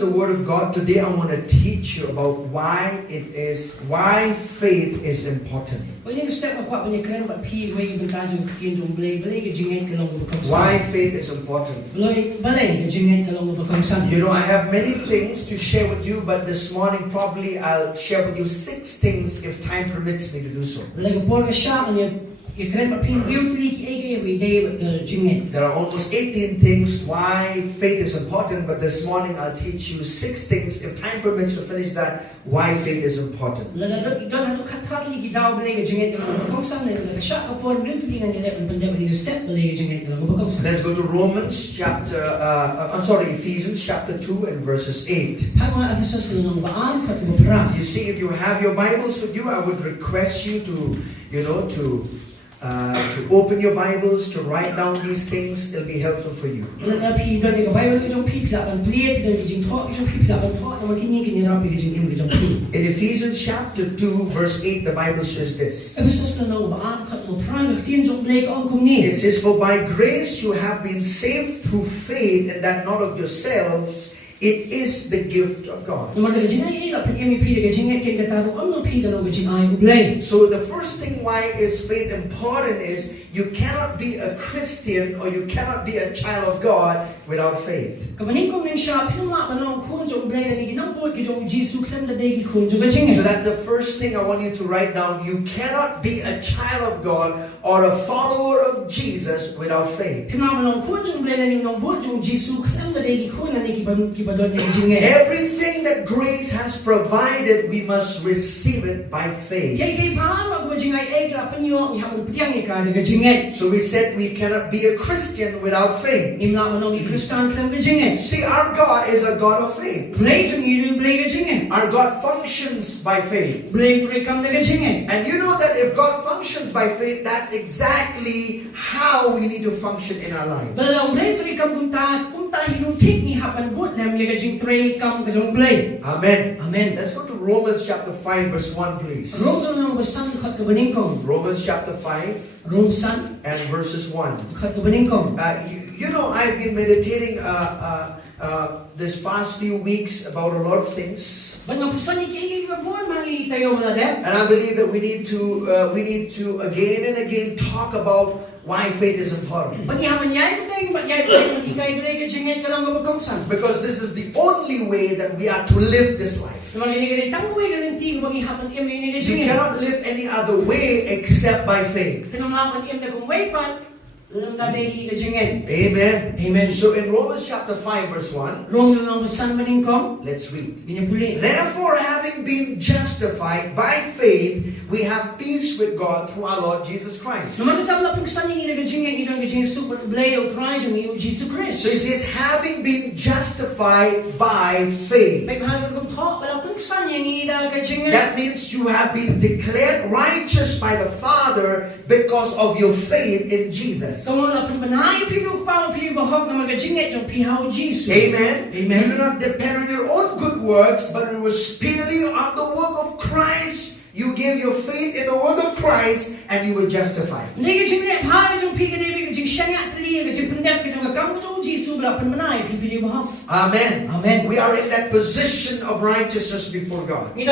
the Word of God, today I want to teach you about why faith is important. Why faith is important. You know, I have many things to share with you, but this morning probably I'll share with you 6 things if time permits me to do so. There are almost 18 things why faith is important, but this morning I'll teach you 6 things, if time permits to finish that, why faith is important. Let's go to Ephesians chapter 2 and verses 8. You see, if you have your Bibles with you, I would request you to open your Bibles, to write down these things. It'll be helpful for you. In Ephesians chapter 2 verse 8, the Bible says this. It says, "For by grace you have been saved through faith, and that not of yourselves. It is the gift of God." So the first thing why is faith important is you cannot be a Christian or you cannot be a child of God without faith. So that's the first thing I want you to write down. You cannot be a child of God or a follower of Jesus without faith. Everything that grace has provided, we must receive it by faith. So we said we cannot be a Christian without faith. See, our God is a God of faith. Our God functions by faith. And you know that if God functions by faith, that's exactly how we need to function in our lives. Amen. Amen. Let's go to Romans chapter 5 verse 1, please. Romans chapter 5 and verses 1. You know, I've been meditating this past few weeks about a lot of things. And I believe that we need to again and again talk about why faith is important. Because this is the only way that we are to live this life. You cannot live any other way except by faith. Amen. Amen. So in Romans chapter 5 verse 1, let's read. "Therefore, having been justified by faith, we have peace with God through our Lord Jesus Christ." So it says, having been justified by faith. That means you have been declared righteous by the Father because of your faith in Jesus. Amen. Amen. You do not depend on your own good works, but it was purely on the work of Christ. You give your faith in the word of Christ and you will justify. Amen. Amen. We are in that position of righteousness before God. Amen.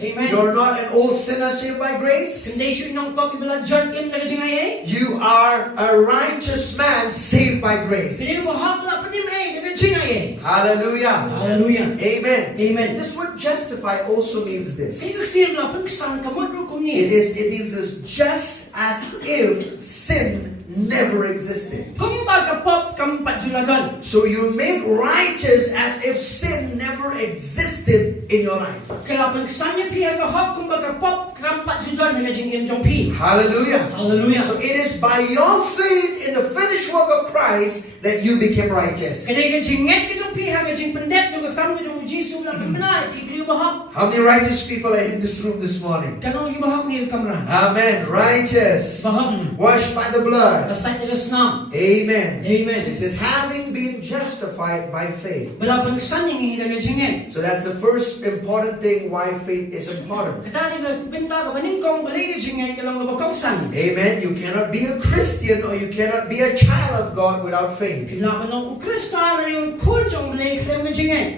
Amen. You're not an old sinner saved by grace. You are a righteous man saved by grace. Hallelujah. Hallelujah. Amen. Amen. This word justify also means this. It means this, just as if sin never existed. So you make righteous as if sin never existed in your life. Hallelujah. Hallelujah. So it is by your faith in the finished work of Christ that you became righteous. How many righteous people are in this room this morning? Amen. Righteous. Washed by the blood. Amen. Amen. So it says, having been justified by faith. So that's the first important thing why faith is important. Amen. You cannot be a Christian or you cannot be a child of God without faith.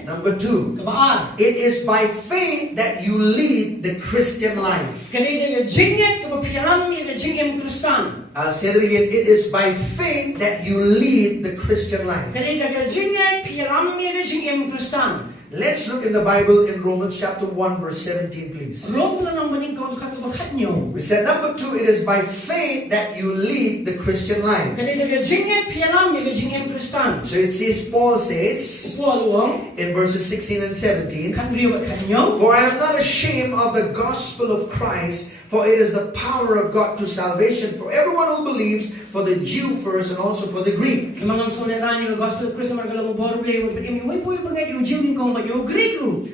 Number two, it is by faith that you lead the Christian life. I'll say it again. It is by faith that you lead the Christian life. Let's look in the Bible in Romans chapter 1 verse 17, please. We said number two, it is by faith that you lead the Christian life. So it says, Paul says in verses 16 and 17, for I am not ashamed of the gospel of Christ, for it is the power of God to salvation for everyone who believes, for the Jew first and also for the Greek.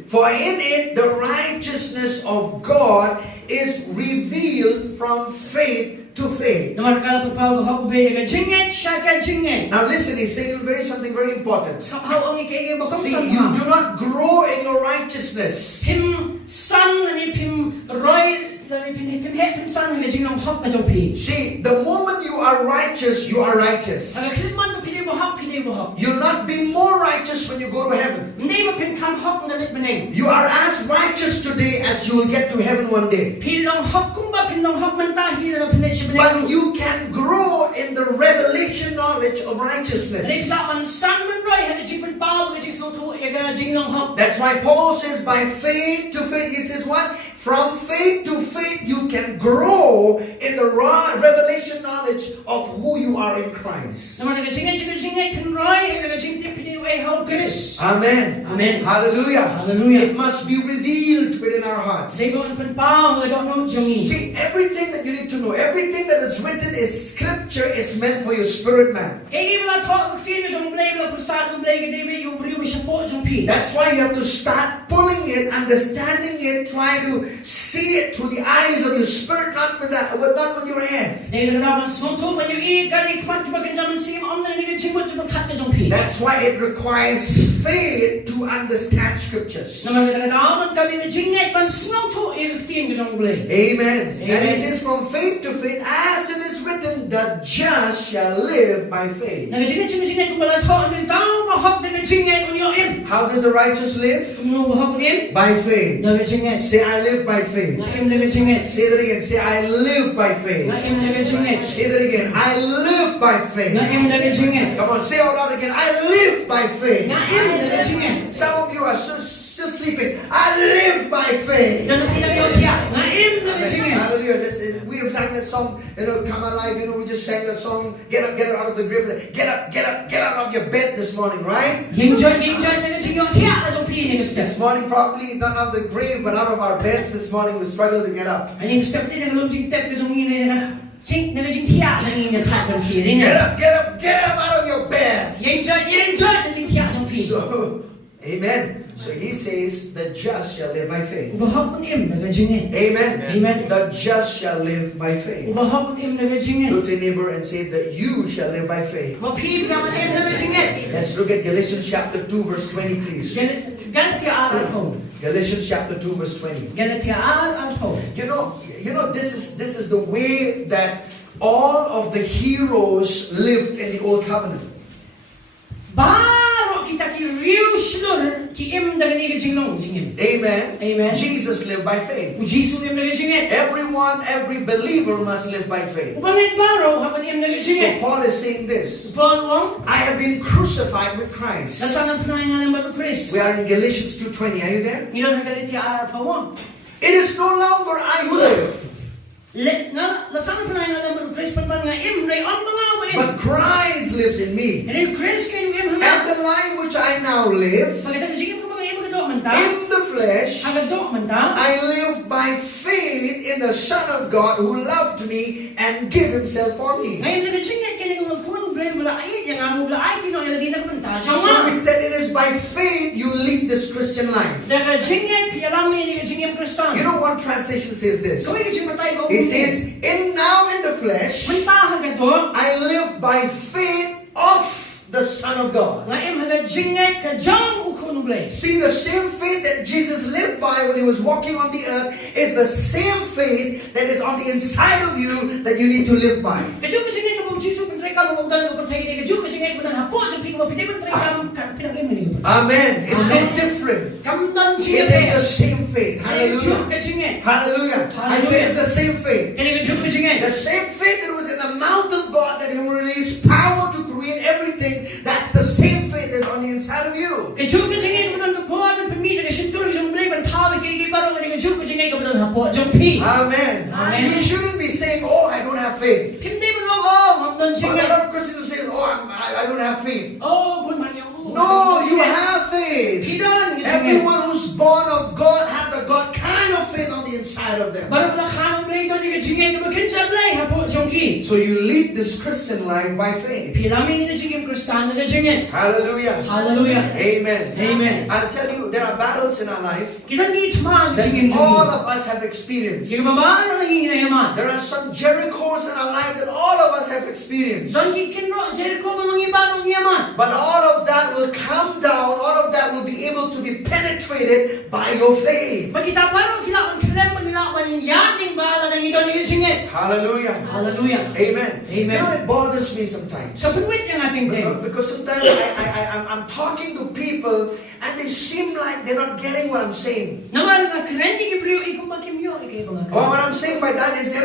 For in it the righteousness of God is revealed from faith to faith. Now listen, he's saying something very important. See, you do not grow in your righteousness. See, the moment you are righteous, you are righteous. You'll not be more righteous when you go to heaven. You are as righteous today as you will get to heaven one day. But you can grow in the revelation knowledge of righteousness. That's why Paul says by faith to faith, he says what? From faith to faith, you can grow in the revelation knowledge of who you are in Christ. Amen. Amen. Hallelujah. Hallelujah. It must be revealed within our hearts. See, everything that you need to know, everything that is written is scripture, is meant for your spirit man. That's why you have to start pulling it, understanding it, try to see it through the eyes of your spirit, not with your head. That's why it requires faith to understand scriptures. Amen. And it says from faith to faith, as it is written, the just shall live by faith. How does the righteous live? By faith. Say, I live by faith. Say that again. Say, I live by faith. Say that again. I live by faith. Come on, say out loud again. I live by faith. Some of you are still sleeping. I live by faith. Hallelujah. We have sang that song, Come Alive. We just sang that song, Get up out of the grave. Get up out of your bed this morning, right? This morning, probably not out of the grave, but out of our beds this morning, we struggle to get up. Get up out of your bed. So, amen. So he says, the just shall live by faith. Amen. The just shall live by faith. Look to your neighbor and say that you shall live by faith. Let's look at Galatians chapter 2 verse 20, please. Galatians chapter 2 verse 20. You know, this is the way that all of the heroes lived in the old covenant. Amen. Amen. Jesus lived by faith. Every believer must live by faith. So Paul is saying this. I have been crucified with Christ. We are in Galatians 2:20. Are you there? It is no longer I who live, but Christ lives in me. And the life which I now live in the flesh, I live by faith in the Son of God who loved me and gave himself for me. So we said it is by faith you lead this Christian life. You know, one translation says this. It says, now in the flesh, I live by faith of the Son of God. See, the same faith that Jesus lived by when he was walking on the earth is the same faith that is on the inside of you that you need to live by. Amen. It's not different. It is the same faith. Hallelujah. Hallelujah. I say it's the same faith. The same faith that was in the mouth of God that he will release power to create everything. That's the same faith that's on the inside of you. Amen. Amen. You shouldn't be saying, oh, I don't have faith. A lot of Christians say, oh, I don't have faith. No, you have faith. Everyone who's born of God have the God kind of faith on the inside of them. So you lead this Christian life by faith. Hallelujah. Hallelujah. Amen. Amen. I'll tell you, there are battles in our life that all of us have experienced. There are some Jerichos in our life that all of us have experienced. But all of that will come down, all of that will be able to be penetrated by your faith. Hallelujah. Hallelujah. Amen. Amen. You know, it bothers me sometimes. Because sometimes I'm talking to people and they seem like they're not getting what I'm saying. Or what I'm saying by that is they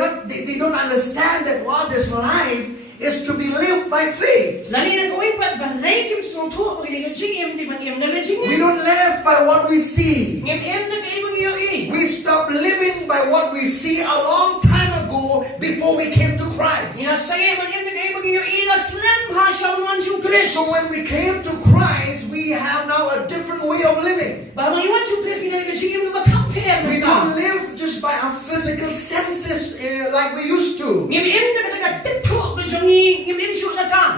don't understand that while this life is to be lived by faith. We don't live by what we see. We stopped living by what we see a long time ago before we came to Christ. So when we came to Christ, we have now a different way of living. We don't live just by our physical senses like we used to.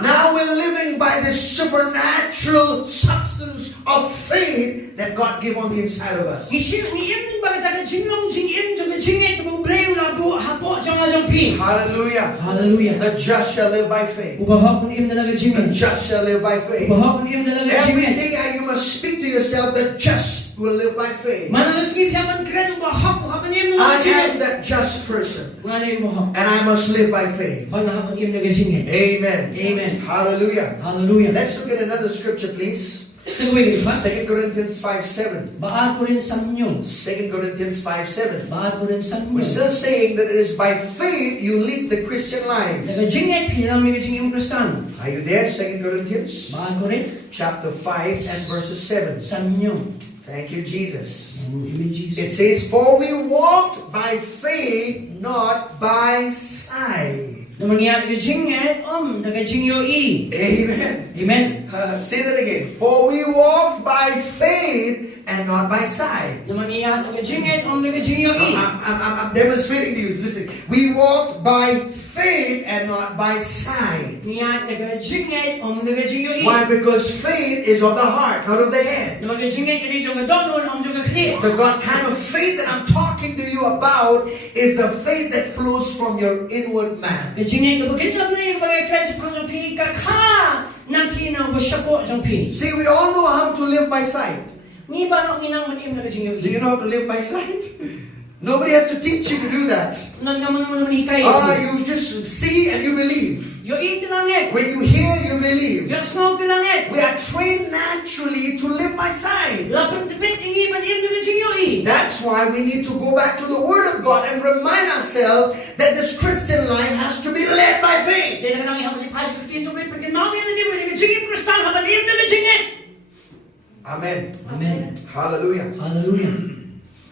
Now we're living by this supernatural substance of faith that God gave on the inside of us. Hallelujah. Hallelujah. The just shall live by faith. The just shall live by faith. Every day you must speak to yourself, the just will live by faith. I am that just person, and I must live by faith. Amen. Amen. Hallelujah. Hallelujah. Let's look at another scripture, please. 2 Corinthians 5:7. 2 Corinthians 5:7. We're still saying that it is by faith you lead the Christian life. Are you there? 2 Corinthians chapter 5 and verses 7. Thank you, Jesus. It says, for we walked by faith, not by sight. Amen. Amen. Say that again. For we walk by faith and not by sight. I'm demonstrating to you. Listen. We walk by faith and not by sight. Why? Because faith is of the heart, not of the head. The God kind of faith that I'm talking to you about is a faith that flows from your inward man. See, we all know how to live by sight. Do you know how to live by sight? Nobody has to teach you to do that. You just see and you believe. When you hear, you believe. We are trained naturally to live by sight. That's why we need to go back to the Word of God and remind ourselves that this Christian life has to be led by faith. Amen. Amen. Hallelujah. Hallelujah.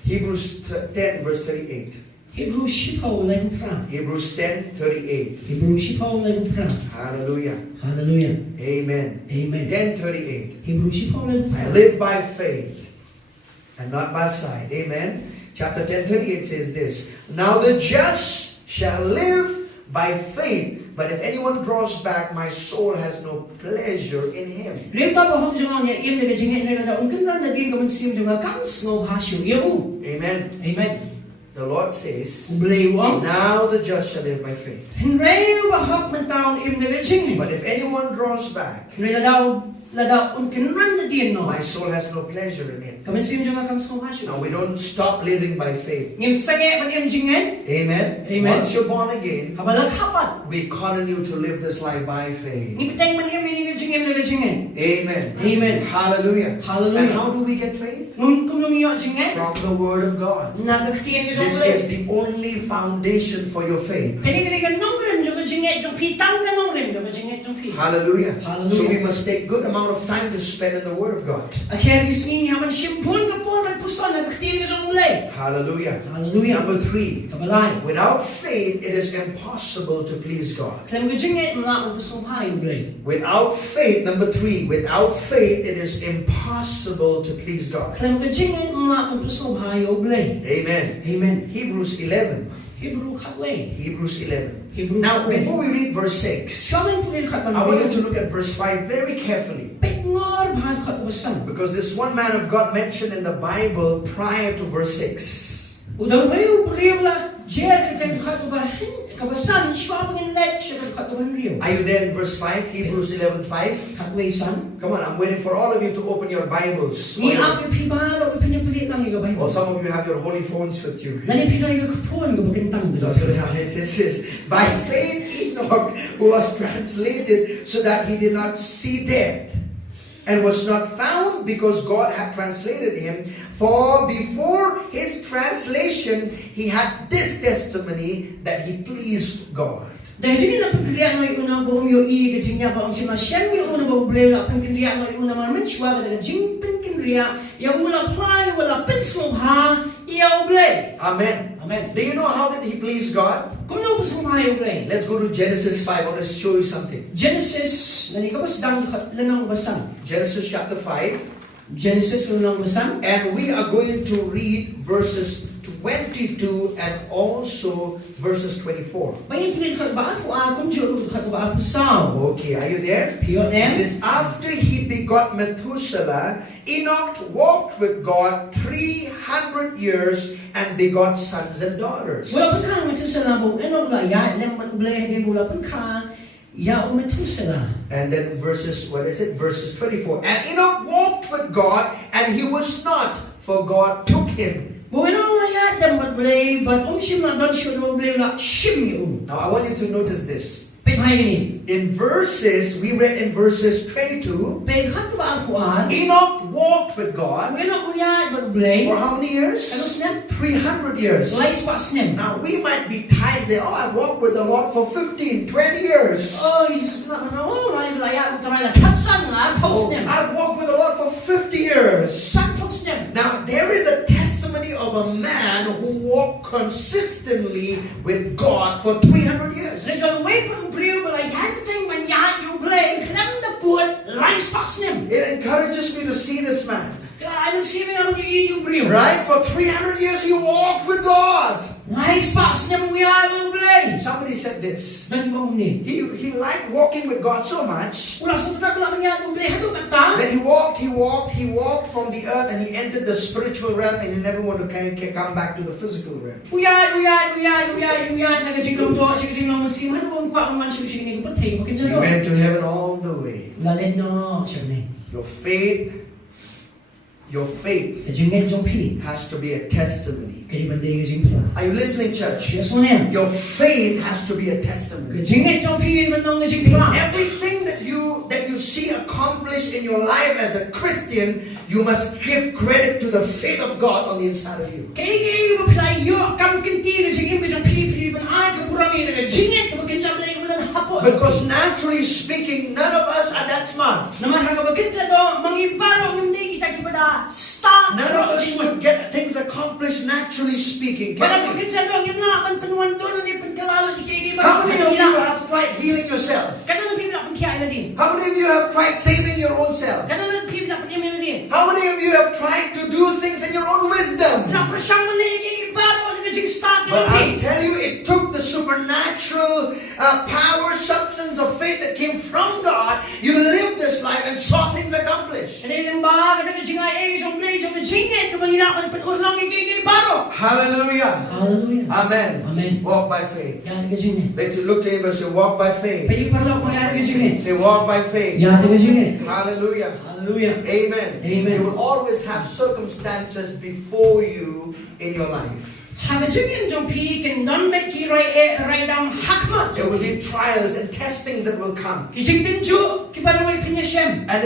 Hebrews 10 verse 38. Hebrews 10:38. Hallelujah. Hallelujah. Amen. Amen. 10:38. I live by faith and not by sight. Amen. Chapter 10:38 says this. Now the just shall live by faith. But if anyone draws back, my soul has no pleasure in him. Amen. Amen. The Lord says, now the just shall live by faith. But if anyone draws back, my soul has no pleasure in it. Now we don't stop living by faith. Amen. Amen. Once you're born again, we continue to live this life by faith. Amen. Amen. Hallelujah. Hallelujah. And how do we get faith? From the Word of God. This is the only foundation for your faith. Hallelujah. Hallelujah. So we must take good amount of time to spend in the Word of God. Hallelujah. Hallelujah. Number 3. Without faith, it is impossible to please God. Without faith, number 3. Without faith, it is impossible to please God. Amen. Amen. Hebrews 11. Hebrews 11. Now, before we read verse 6, I want you to look at verse 5 very carefully. Because there's one man of God mentioned in the Bible prior to verse 6. Are you there in verse 5? Hebrews 11:5. Come on, I'm waiting for all of you to open your Bibles. Or some of you have your holy phones with you. It says, by faith Enoch was translated so that he did not see death, and was not found because God had translated him. For before his translation, he had this testimony that he pleased God. Amen. Amen. Do you know how did he please God? Let's go to Genesis 5. I want to show you something. Genesis chapter 5. And we are going to read verses 22 and also verses 24. Okay, are you there? It says, after he begot Methuselah, Enoch walked with God 300 years and begot sons and daughters. And then verses 24. And Enoch walked with God, and he was not, for God took him. Now I want you to notice this. In verses, we read in verses 22, Enoch walked with God for how many years? 300 years. Now we might be tired and say, oh, I walked with the Lord for 15, 20 years. I've walked with the Lord for 50 years. Now there is a testimony of a man who walked consistently with God for 300 years. It encourages me to see this man. Right? For 300 years he walked with God. Somebody said this. He liked walking with God so much that he walked from the earth and he entered the spiritual realm, and he never wanted to come back to the physical realm. He went to heaven all the way. Your faith has to be a testimony. Are you listening, church? Yes, I am. Your faith has to be a testimony. See, everything that you see accomplished in your life as a Christian, you must give credit to the faith of God on the inside of you. Because naturally speaking, none of us are that smart. None of us would get things accomplished naturally speaking. Can we? How many of you have tried healing yourself? How many of you have tried saving your own self? How many of you have tried to do things in your own wisdom? But I'll tell you, it took the supernatural supernatural power, substance of faith that came from God, you live this life and saw things accomplished. Hallelujah. Hallelujah. Amen. Amen. Walk by faith. Yarigajinge. Let's look to him and say, walk by faith. Payipalo ko yarigajinge. Say, walk by faith. Yarigajinge. Hallelujah. Hallelujah. Amen. Amen. You will always have circumstances before you in your life. There will be trials and testings that will come. And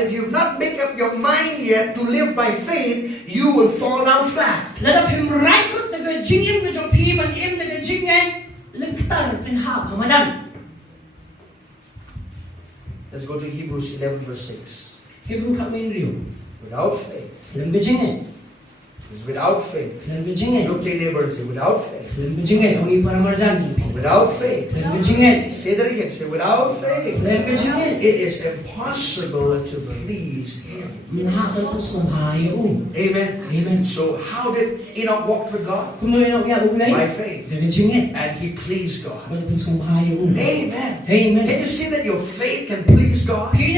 if you've not made up your mind yet to live by faith, you will fall down flat. Let's go to Hebrews 11 verse 6. Without faith. It's without faith. Look to your neighbor and say, without faith. Without faith. Say that again. Say, without faith. It is impossible to please Him. Amen. Amen. So how did Enoch walk with God? By faith. And he pleased God. Amen. Amen. Can you see that your faith can please God? See,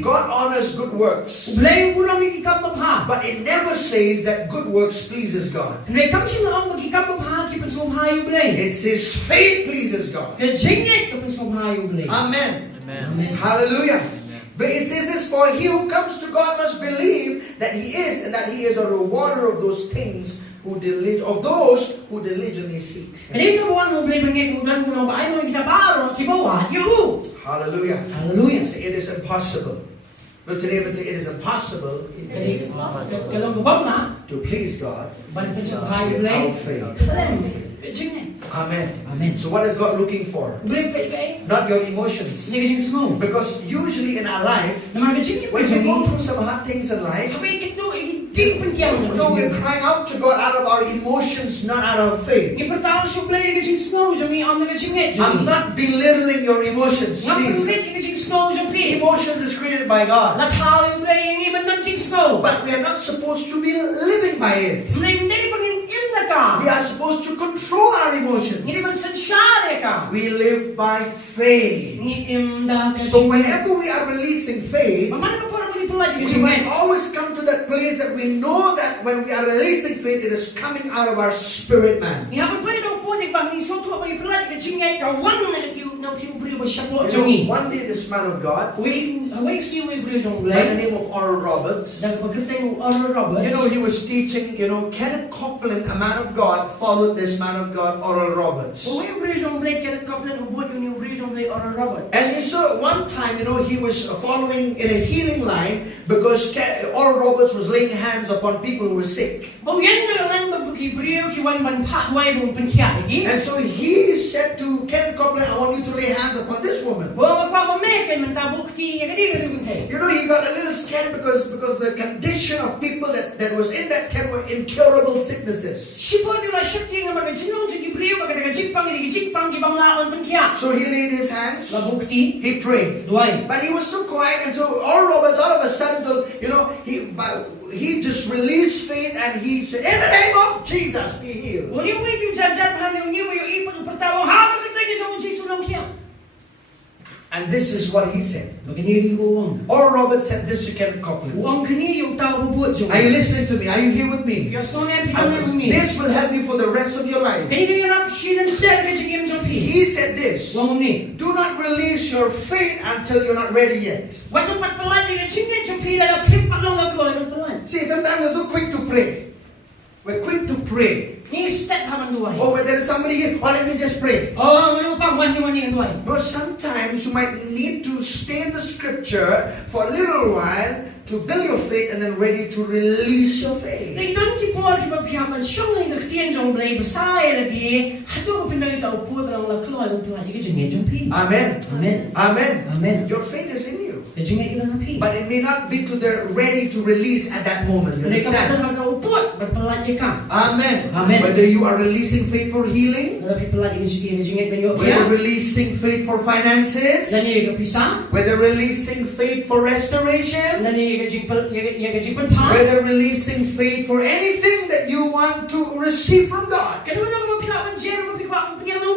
God honors good works. But it never says that good works pleases God. It says faith pleases God. Amen. Amen. Hallelujah. But it says this, for he who comes to God must believe that He is, and that He is a rewarder of those things who diligently seek Him. Hallelujah. Hallelujah. Say, it is impossible. Look to them and say, it is impossible to please God without faith. Amen. Amen. So what is God looking for? Not your emotions. Because usually in our life, when we go through some hard things in life, we're crying out to God out of our emotions, not out of faith. I'm not belittling your emotions, please. Emotions is created by God. But we are not supposed to be living by it. We are supposed to control our emotions. We live by faith. So whenever we are releasing faith, we must always come to that place that we know that when we are releasing faith, it is coming out of our spirit man. You know, one day this man of God, by the name of Oral Roberts, you know, he was teaching, Kenneth Copeland, a man of God, followed this man of God, Oral Roberts. And so one time, he was following in a healing line because Oral Roberts was laying hands upon people who were sick. And so he said to Kenneth Copeland, I want you to lay hands upon this woman. He got a little scared because the condition of people that was in that tent were incurable sicknesses. So he laid his hands, he prayed. But he was so quiet, and so Oral Roberts all of a sudden, he just released faith and he said, in the name of Jesus, be healed. And this is what he said. Oral Roberts said this to Kenneth Copeland. Are you listening to me? Are you here with me? This will help you for the rest of your life. He said this. Do not release your faith until you're not ready yet. See, sometimes we're so quick to pray. We're quick to pray. Oh, when there's somebody here, let me just pray. No, sometimes you might need to stay in the scripture for a little while to build your faith and then ready to release your faith. Amen. Amen. Amen. Amen. Your faith is in you. But it may not be ready to release at that moment. You understand? Amen. Amen. Whether you are releasing faith for healing, whether releasing faith for finances, whether releasing faith for restoration, whether releasing faith for anything that you want to receive from God.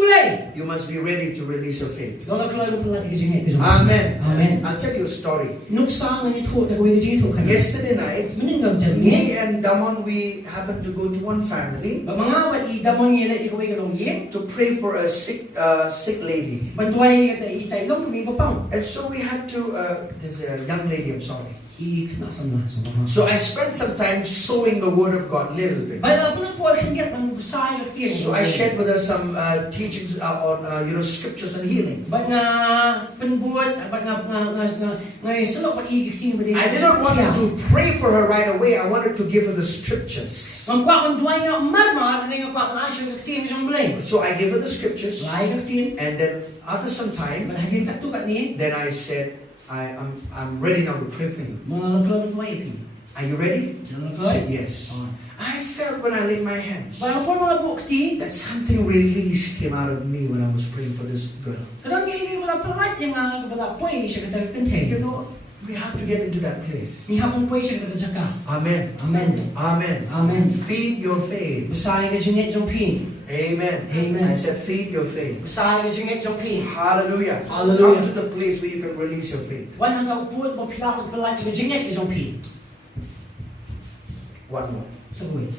mulai. You must be ready to release your faith. Kalau keluar pelak kejingan kejingan. Amen. Amen. I'll tell you a story. Nuksang ni tu dah kau kejingan tu kan. Yesterday night, Meninggal jam me and Damon, we happened to go to one family Mangawat i damon ni lagi kau kalong ye. to pray for a sick lady. Bantuai kata i tai long kami papang. And so we had to, this young lady, I'm sorry. I kena sama sama. So I spent some time sowing the word of God a little bit. Bala pun aku akan lihat besar kerti. So I shared with her some teachings on scriptures and healing. Bana penbuat bana ngai selok i kerti pada. I didn't want to pray for her right away. I wanted to give her the scriptures. Mangkuat bantuai ngak marmar ni ngak kuat asyik kerti macam boleh. So I gave her the scriptures. Lai kerti. And then after some time, Bala hagin tak tu kat ni. then I said, I'm ready now to pray for you. Mangkuat bantuai pi. Are you ready? Jangan I said yes. I felt when I laid my hands Bala pun mga bukti. that something released came out of me when I was praying for this girl. Kadang ni bala pelat yang bala poi siya kata penting. You know, we have to get into that place. Ni hapon poi siya kata jaka. Amen. Amen. Amen. Amen. Feed your faith. Besar yang jenis jompi. Amen. Amen. I said, feed your faith. Besar yang jenis jompi. Hallelujah. Hallelujah. Come to the place where you can release your faith. Wan hanggang upod mo pilang pelat yang jenis jompi. One more. Sabui.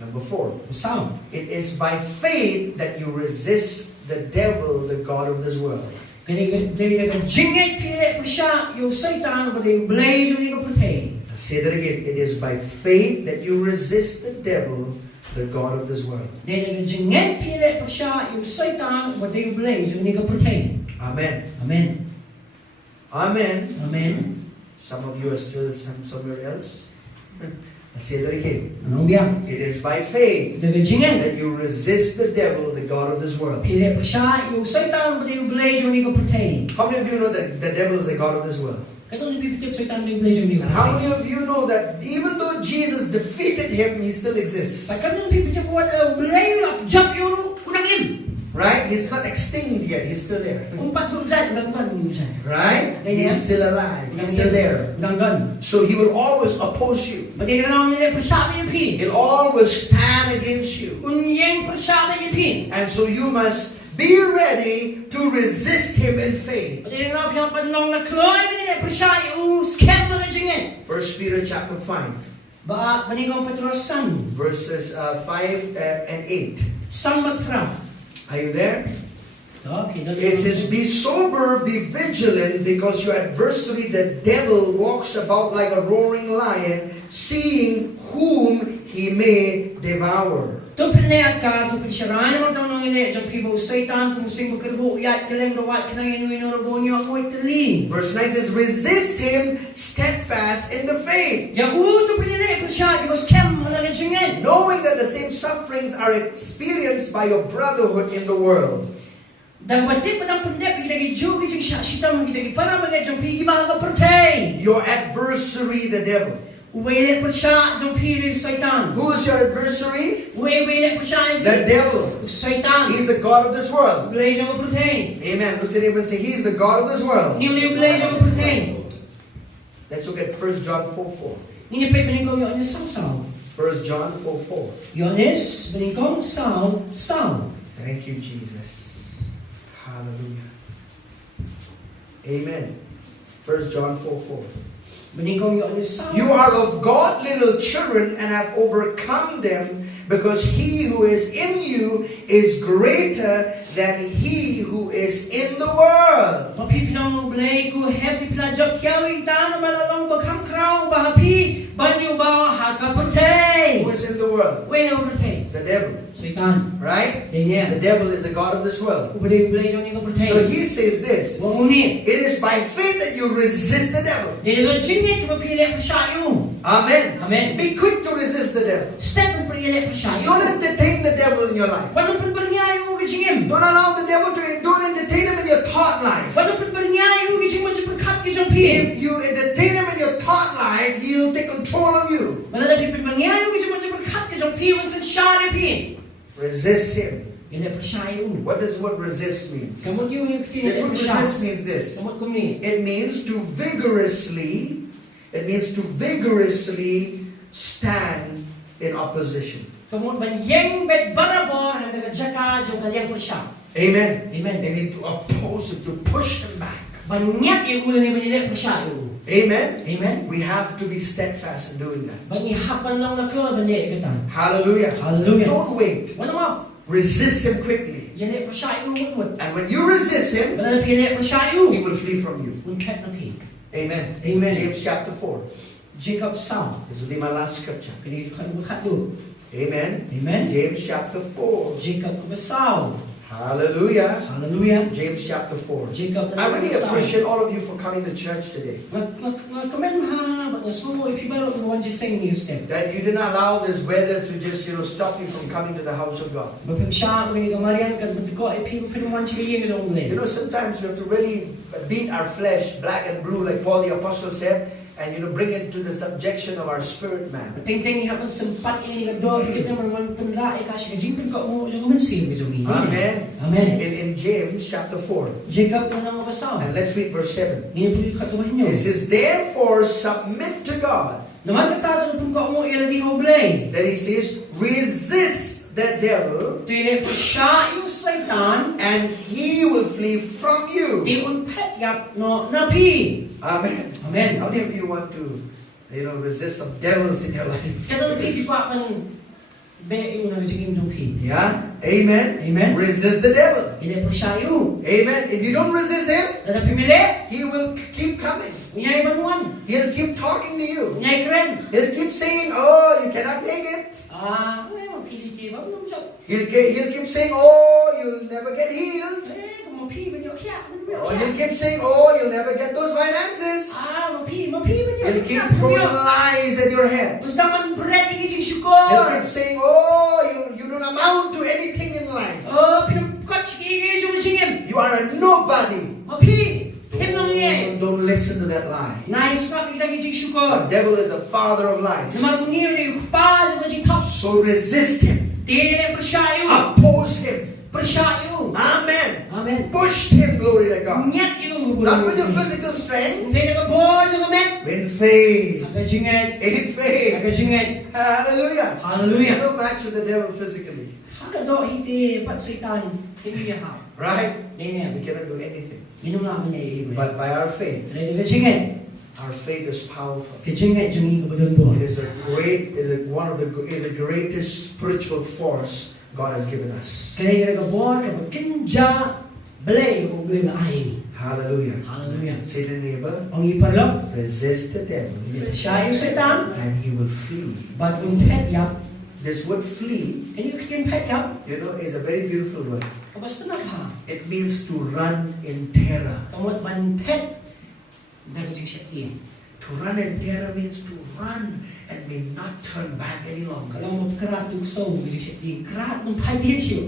Number 4. Usam. It is by faith that you resist the devil, the God of this world. Kaya dia jenis pilih pesyak yung Satan pada yung belay yung ikaw putih. Say that again. It is by faith that you resist the devil, the God of this world. Dia jenis pilih pesyak yung Satan pada yung belay yung ikaw putih. Amen. Amen. Amen. Amen. Some of you are still somewhere else. I say that again. Anong biang? It is by faith Dia jenis that you resist the devil, the God of this world. pilih pesyak yung Satan pada yung belay yung ikaw putih. How many of you know that the devil is the God of this world? Kaya nabi pitip Satan yung belay yung ikaw And how putih. many of you know that even though Jesus defeated him, he still exists? Kaya nabi pitip buat belay yung jump yung kunangin. Right? He's not extinct yet. He's still there. Umpat turjat ganggan yung siya. Right? Amen. He's still alive. He's still there. Ganggan. So he will always oppose you. Bagi ka lang nila persabi yung pi. He'll always stand against you. Unyeng persabi yung pi. And so you must be ready to resist him in faith. Bagi ka lang piyang panlong na kloy nila persabi yung scam na jingin. 1 Peter chapter 5, Ba maningong patrosan. verses 5 and 8. Sang matra. Are you there? Okay, It says, be sober, be vigilant, because your adversary, the devil, walks about like a roaring lion, seeing whom he may devour. Tu pinayat ka, tu pinsyaran mo tayo ng ili, jang pibaw Satan, kung sing magkarho, yat kaleng rawat ka na inuinuro niyo ako itali. Verse 9 says, resist him steadfast in the faith, Yaku, tu pinili, persya, yung scam, malaga jingin. knowing that the same sufferings are experienced by your brotherhood in the world. Dagwati pa ng pandep, ilagi jugi jing sita mo ilagi para mga jang pigi mga kapatay. Your adversary, the devil. Uwele persya, jang piri Satan. Who is your adversary? Uwele persya, The devil. Satan. He's the God of this world. Uwele jang kapatay. Amen. Look at him and say, he's the God of this world. Nili uwele jang kapatay. Let's look at 1 John 4:4. Nini pa beningkong yung anis saw. 1 John 4:4. Yones, beningkong saw. Thank you, Jesus. Hallelujah. Amen. 1 John 4:4. Beningkong yung anis saw. You are of God, little children, and have overcome them, because he who is in you is greater than he who is in the world. Mapipilang mo blay ko hefti plajok tiyawi ta na malalong bakang kraw bahapi banyo ba hakapatay. Who is in the world? Wait over say. The devil. Satan. Right? Yeah. The devil is the God of this world. Ubali blay jong ni kapatay. So he says this. Wanguni. It is by faith that you resist the devil. Dili lo jingit mapili ang pasyayo. Amen. Amen. Be quick to resist the devil. Step ang pili ang pasyayo. Don't entertain the devil in your life. Wano pagbaringayo ko jingim. Don't allow the devil to entertain him in your thought life. Wano pagbaringayo ko jingim mo pagkat ki jong pi. If you entertain him in your thought life, he'll take control of you. Malalagi pagbaringayo ko jingim mo pagkat ki jong pi wansan syari pi. Resist him. Ili pasyayo. What does what resist means? Kamot yung This what resist means this. Kamot ko ni. It means to vigorously stand in opposition. Kemudian banyak bet barabor hendak jaga juga yang bersah. Amen. Amen. They need to oppose it, to push him back. Banyak yang ulang yang banyak bersah itu. Amen. Amen. We have to be steadfast in doing that. Banyak hapan lang na keluar banyak kita. Hallelujah. Hallelujah. Don't wait. Mana mau? Resist him quickly. Yang bersah itu mut. And when you resist him, Kalau pilih bersah he itu, will flee from you. unkat napi. Amen. Amen. James chapter 4. Jacob Saul. This will be my last scripture. Kini kat dulu. Amen. Amen. James chapter 4. Jacob ke Saul. Hallelujah. Hallelujah. James chapter 4. Jacob. I really appreciate all of you for coming to church today. Komen ha, but semua if baru you want to sing new step. That you didn't allow this weather to just, stop you from coming to the house of God. Bapim siya kini kamarian kan betiko if you want to be yung You know, sometimes we have to really beat our flesh black and blue, like Paul the Apostle said, and bring it to the subjection of our spirit man. Ting-ting hapon sempat ini ka do bigit naman man tunra ay kasi jingpin ko mo yung mansin medyo ini. Amen. Amen. In James chapter 4. Jacob yung nang mabasa. And let's read verse 7. Ni katubahin niyo. It says, therefore submit to God. Naman ka tun ko mo iladi oblay. Then he says, resist the devil, Tile siya yung Satan and he will flee from you. di unpet yap no napi. Amen. Amen. How many of you want to, resist some devils in your life? Kada napi pa man be yung nagsigim jumpi. Yeah. Amen. Amen. Resist the devil. Ile po siya yung. Amen. If you don't resist him, Kada pimili, he will keep coming. unyay banuan, He'll keep talking to you. unyay kren. He'll keep saying, oh, you cannot make it. Unyay mapiliti ba mo siya. He'll keep saying, oh, you'll never get healed. Mapi man yo kya, Oh, he'll keep saying, oh, you'll never get those finances. mapi man yo. He'll keep throwing lies at your head. Gusto man bread iging He'll syukur. keep saying, oh, you don't amount to anything in life. Oh, pinagkat iging yung jingim. You are a nobody. Mapi, himnong ye. Don't listen to that lie. Nice nga kita iging The syukur. devil is a father of lies. Naman nir ni pa yung jing top. So resist him. Dile persyayo. Oppose him. Persyayo. Amen. Amen. Push him, glory to God. Nyat yung Not with your physical strength, Hindi na kabor sa amen. in faith. Aga jingan. In faith. Aga jingan. Hallelujah. Hallelujah. No match with the devil physically. Aga do hiti pat Satan. Hindi niya ha. Right? Dine. We cannot do anything. Minum nga niya iiba. But by our faith, Try aga jingan. our faith is powerful. Kajingan jungi ko badon bo. It is the greatest spiritual force God has given us. Kaya kabor ka kinja belay ko belay na ay. Hallelujah. Hallelujah. Say to the neighbor, Ang iparlo. resist the devil, Siya yung Satan. and he will flee. But un pet yap. This word flee, Can you can pet yap? is a very beautiful word. Kabasta na ka. It means to run in terror. Kamot man pet. Nagajing siya. To run in terror means to run and may not turn back any longer. Kalau mo keratug so, nagajing siya. Kerat ng pahit siya.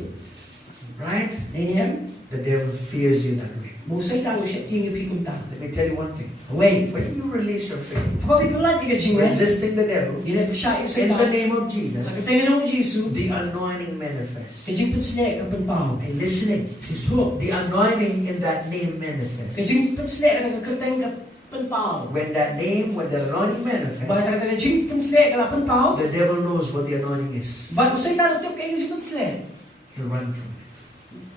Right? Amen. The devil fears you that way. Musay tayo siya yung pikunta. Let me tell you one thing. Wait. When you release your faith, Kapag pipulat yung jingan. resisting the devil, Dila pa siya yung in the Satan. name of Jesus, Nakatay na yung Jesus. the anointing manifests. Kajing pinsle kapan pao. And listening, Sisko. the anointing in that name manifests. Kajing pinsle nakakatay kapan pao. When that anointing manifests, Basta kajing pinsle kapan pao. the devil knows what the anointing is. But usay tayo ito kayo yung pinsle. He'll run from it.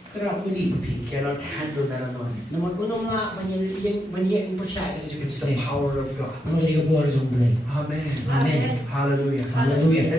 Kerat uli. He cannot handle that anointing. Naman unong nga manyang percaya kajing It's the pinsle. power of God. Ano na yung buwan sa bulay. Amen. Amen. Hallelujah. Hallelujah.